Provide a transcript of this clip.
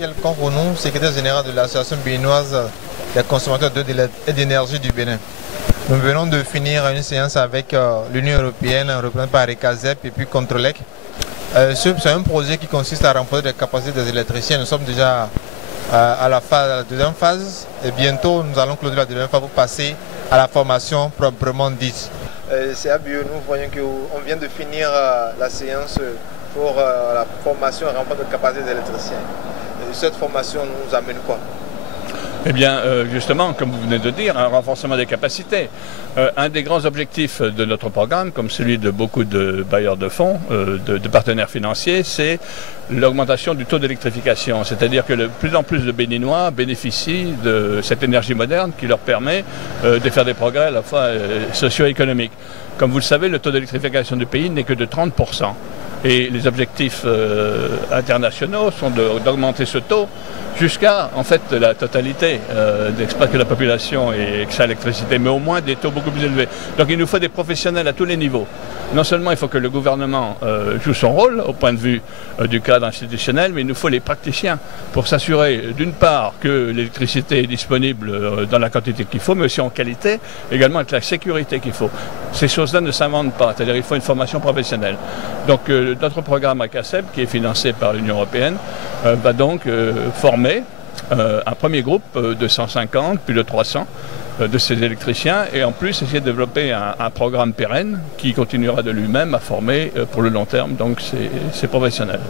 Michel Conronou, secrétaire général de l'Association béninoise des consommateurs d'eau et d'énergie du Bénin. Nous venons de finir une séance avec l'Union européenne, représentée par Recasep et puis Controlec. C'est un projet qui consiste à renforcer les capacités des électriciens. Nous sommes déjà à la deuxième phase et bientôt nous allons clôturer la deuxième phase pour passer à la formation proprement dite. C'est à Bio, nous voyons qu'on vient de finir la séance pour la formation et renforcement de capacités des électriciens. Et cette formation nous amène quoi? Eh bien, justement, comme vous venez de dire, un renforcement des capacités. Un des grands objectifs de notre programme, comme celui de beaucoup de bailleurs de fonds, de partenaires financiers, c'est l'augmentation du taux d'électrification. C'est-à-dire que de plus en plus de Béninois bénéficient de cette énergie moderne qui leur permet de faire des progrès à la fois socio-économiques. Comme vous le savez, le taux d'électrification du pays n'est que de 30%. Et les objectifs internationaux sont d'augmenter ce taux jusqu'à en fait la totalité, d'exploiter que la population ait accès à l'électricité, mais au moins des taux beaucoup plus élevés. Donc il nous faut des professionnels à tous les niveaux. Non seulement il faut que le gouvernement joue son rôle au point de vue du cadre institutionnel, mais il nous faut les praticiens pour s'assurer d'une part que l'électricité est disponible dans la quantité qu'il faut, mais aussi en qualité, également avec la sécurité qu'il faut. Ces choses-là ne s'inventent pas, c'est-à-dire qu'il faut une formation professionnelle. Donc notre programme Recasep, qui est financé par l'Union européenne, va donc former un premier groupe de 150, plus de 300 de ces électriciens, et en plus essayer de développer un programme pérenne qui continuera de lui-même à former pour le long terme donc ces professionnels.